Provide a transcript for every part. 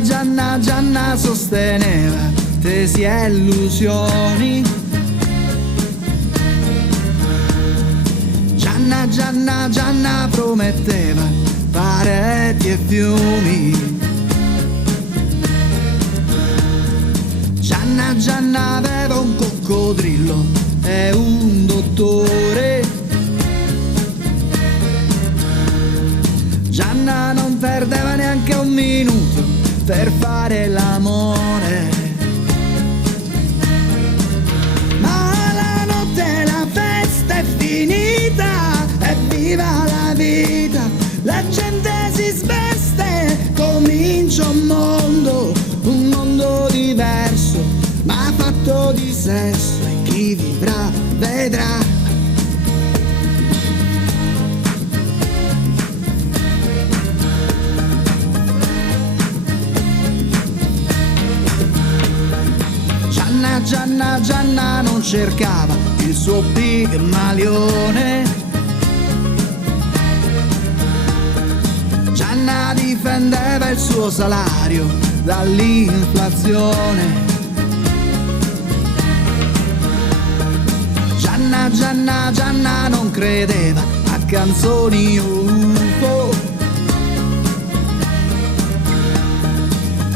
Gianna sosteneva tesi e illusioni. Gianna prometteva pareti e fiumi. Gianna aveva un coccodrillo e un dottore. Gianna non perdeva neanche un minuto per fare l'amore. Ma la notte la festa è finita e viva la vita, la gente si sveste, comincia un mondo diverso, ma fatto di sesso, e chi vivrà vedrà. Gianna non cercava il suo Pigmalione. Gianna difendeva il suo salario dall'inflazione. Gianna non credeva a canzoni UFO.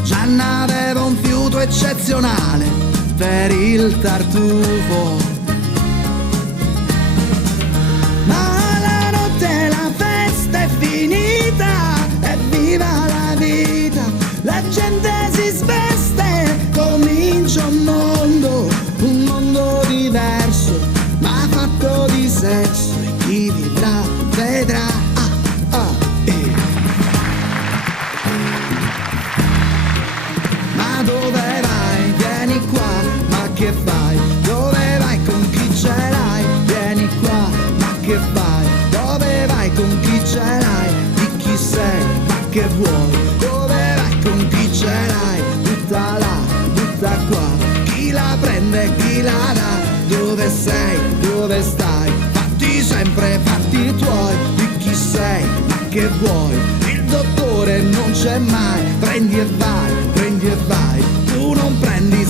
Gianna aveva un fiuto eccezionale per il tartufo. Ma la notte la festa è finita e viva la vita, la gente si sveste, comincia un mondo diverso, ma fatto di sesso, e chi vivrà vedrà. Ma dove vai? Vieni qua, ma che fai? Dove vai? Con chi ce l'hai? Vieni qua, ma che fai? Dove vai? Con chi ce l'hai? Di chi sei? Ma che vuoi? Dove vai? Con chi ce l'hai? Butta là, butta qua, chi la prende, chi la dà? Dove sei? Dove stai? Fatti sempre fatti tuoi. Di chi sei? Ma che vuoi? Il dottore non c'è mai. Prendi e vai, tu non prendi